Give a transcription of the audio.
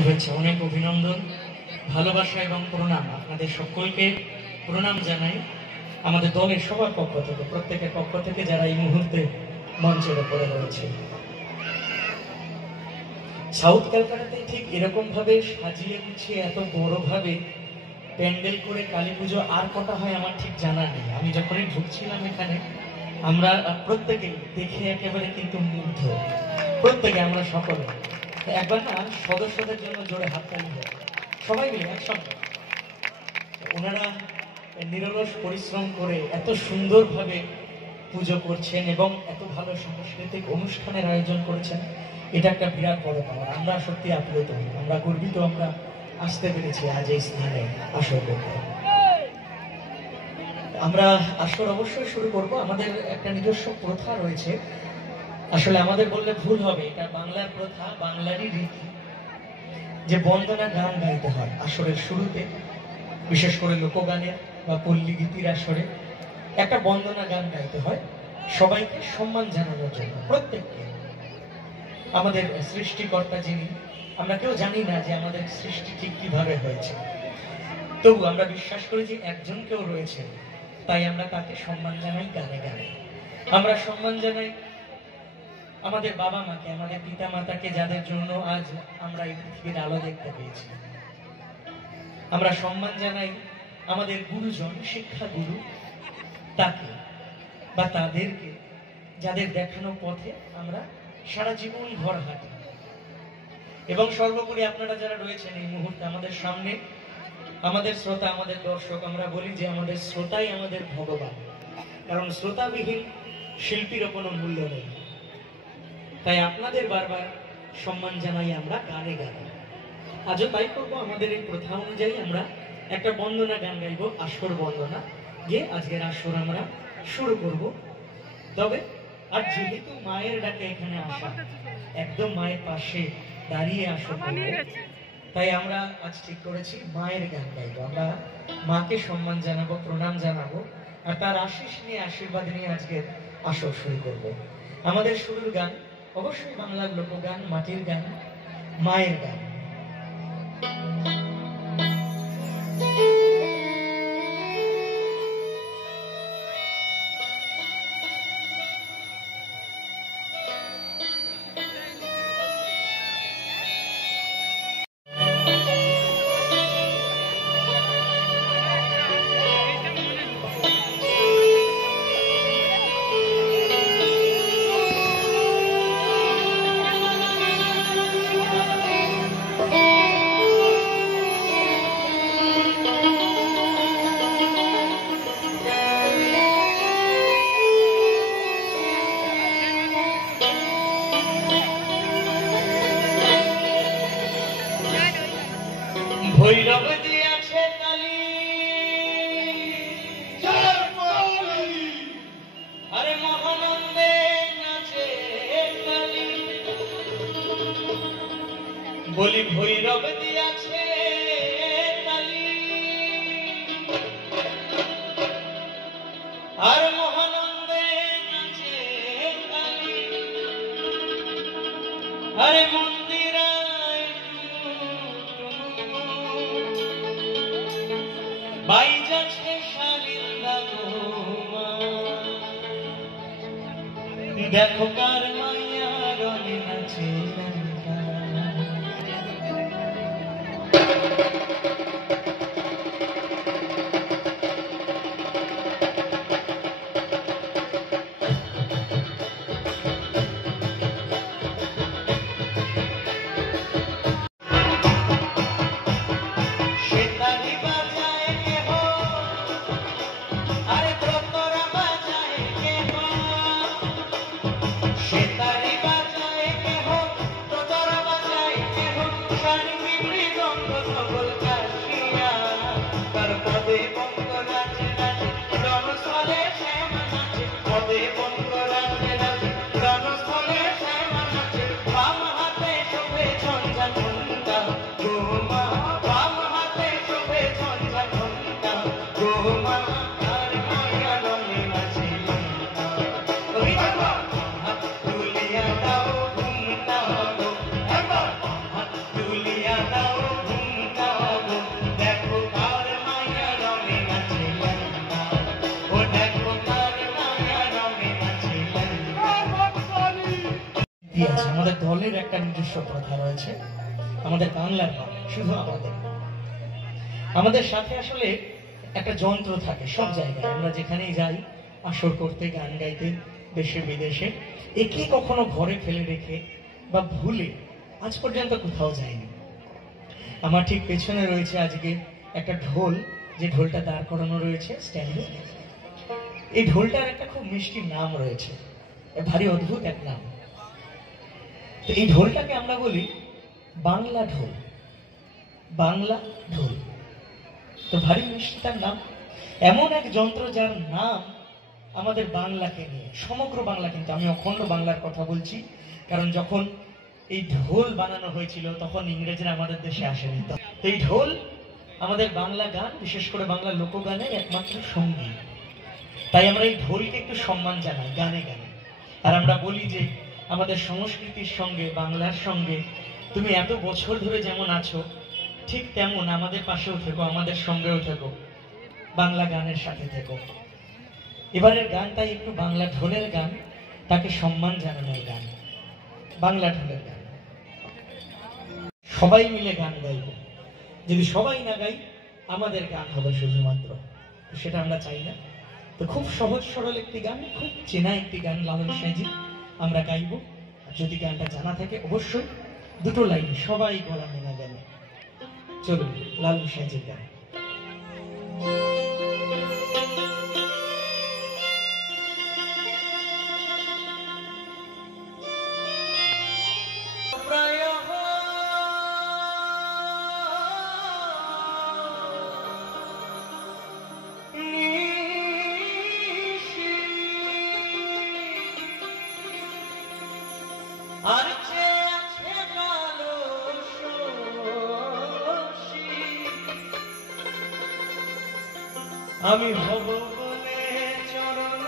শুভেচ্ছা, অনেক অভিনন্দন, ভালোবাসা এবং প্রণাম। আপনাদের সকলকে প্রণাম জানাই আমাদের দলের সবার পক্ষ থেকে, প্রত্যেকের পক্ষ থেকে যারা এই মুহূর্তে মঞ্চের উপরে রয়েছে। সাউথ ক্যালকাটাতে ঠিক এরকম ভাবে সাজিয়ে গুছিয়ে এত বড় ভাবে প্যান্ডেল করে কালী পুজো আর কটা হয় আমার ঠিক জানা নেই। আমি যখনই ঢুকছিলাম এখানে, আমরা প্রত্যেকে দেখে একেবারে কিন্তু মুগ্ধ, প্রত্যেকে আমরা সকলে। একবার না সদস্যদের জন্য জোরে হাততালি হয়, সবাই মিলে একসঙ্গে। ওনারা নিরলস পরিশ্রম করে এত সুন্দরভাবে পুজো করছেন এবং এত ভালো সাংস্কৃতিক অনুষ্ঠানের আয়োজন করেছেন, এটা একটা বিরাট বড় পাওয়া। আমরা সত্যি আপ্লুত, আমরা গর্বিত, আমরা আসতে পেরেছি আজ এই স্থানে আসর করতে। আমরা আসর অবশ্যই শুরু করব। আমাদের একটা নিজস্ব প্রথা রয়েছে, আসলে আমাদের বললে ভুল হবে, এটা বাংলার প্রথা, বাংলারই রীতি, যে বন্দনা গান গাইতে হয় আসরের শুরুতে, বিশেষ করে লোকগানের বা পল্লী গীতির আসরে একটা বন্দনা গান গাইতে হয় সবাইকে সম্মান জানানোর জন্য, প্রত্যেককে। আমাদের সৃষ্টিকর্তা যিনি, আমরা কেউ জানি না যে আমাদের সৃষ্টি ঠিক কিভাবে হয়েছে, তবু আমরা বিশ্বাস করি যে একজন কেউ রয়েছে, তাই আমরা তাকে সম্মান জানাই গানে গানে। আমরা সম্মান জানাই আমাদের বাবা মাকে, আমাদের পিতা মাতাকে, যাদের জন্য আজ আমরা এই পৃথিবীর আলো দেখতে পেয়েছি। আমরা সম্মান জানাই আমাদের গুরুজন, শিক্ষা গুরু, তাকে বা তাদেরকে, যাদের দেখানো পথে আমরা সারা জীবন ঘর হাঁটি। এবং সর্বোপরি আপনারা যারা রয়েছেন এই মুহূর্তে আমাদের সামনে, আমাদের শ্রোতা, আমাদের দর্শক, আমরা বলি যে আমাদের শ্রোতাই আমাদের ভগবান, কারণ শ্রোতাবিহীন শিল্পীরও কোনো মূল্য নেই। তাই আপনাদের বারবার সম্মান জানাই আমরা গানে গানে। আজও তাই করবো। আমাদের এই প্রথা অনুযায়ী আমরা একটা বন্দনা গান গাইবো, আসর বন্দনা গিয়ে আজকের আসর আমরা শুরু করব। তবে আর যেহেতু মায়ের ডাকে এখানে আসা, একদম মায়ের পাশে দাঁড়িয়ে আসর করবো, তাই আমরা আজ ঠিক করেছি মায়ের গান গাইবো। আমরা মাকে সম্মান জানাবো, প্রণাম জানাবো, আর তার আশিস নিয়ে, আশীর্বাদ নিয়ে আজকের আসর শুরু করব। আমাদের শুরুর গান অবশ্যই বাংলার লোকগান, মাটির গান, মায়ের গান। ভৈরব দিয়াছে কালী, আরে মহানন্দে নাচে কালী, বলি ভৈরব দিয়াছে কালী, আর মহানন্দে নাচে কালী, আরে মন্দিরায় বাই যাচ্ছে শালিন্দা গোমা, দেখো কার মাইয়া রঙে নাচে লঙ্কা। রীতি আছে, আমাদের দলের একটা নিজস্ব প্রথা রয়েছে, আমাদের বাংলার গান, শুধু আমাদের সাথে আসলে একটা যন্ত্র থাকে সব জায়গায়, আমরা যেখানেই যাই আসর করতে, গান গাইতে, দেশে বিদেশে, একে কখনো ঘরে ফেলে রেখে বা ভুলে আজ পর্যন্ত কোথাও যায়নি। আমার ঠিক পেছনে রয়েছে আজকে একটা ঢোল, যে ঢোলটা দাঁড় করানো রয়েছে স্ট্যান্ডে। এই ঢোলটার একটা খুব মিষ্টি নাম রয়েছে, ভারী অদ্ভুত এক নাম। তো এই ঢোলটাকে আমরা বলি বাংলা ঢোল, বাংলা ঢোল। তো ভারী মিষ্টি তার নাম। এমন এক যন্ত্র যার নাম আমাদের বাংলাকে নিয়ে, সমগ্র বাংলা, কিন্তু আমি অখণ্ড বাংলার কথা বলছি, কারণ যখন এই ঢোল বানানো হয়েছিল তখন ইংরেজরা আমাদের দেশে আসেনি। তো এই ঢোল আমাদের বাংলা গান, বিশেষ করে বাংলা লোকগানের একমাত্র সঙ্গী। তাই আমরা এই ঢোলকে একটু সম্মান জানাই গানে গানে। আর আমরা বলি যে আমাদের সংস্কৃতির সঙ্গে, বাংলার সঙ্গে তুমি এত বছর ধরে যেমন আছো, ঠিক তেমন আমাদের পাশেও থেকো, আমাদের সঙ্গেও থেকো, বাংলা গানের সাথে থেকো। এবারের গান তাই একটু বাংলা ঢোলের গান, তাকে সম্মান জানানোর গান, বাংলা ঢোলের গান। সবাই মিলে গান গাইব, যদি সবাই না গাই আমাদের গান হবে শুধুমাত্র, সেটা আমরা চাই না। তো খুব সহজ সরল একটি গান, খুব চেনা একটি গান, লালন সাঁইজি আমরা গাইব। যদি গানটা জানা থাকে অবশ্যই দুটো লাইন সবাই গলা মেলা গানে। চলুন লালন সাঁইজির গান। আর আছে কালো শশী, আমি হব বলে চরণ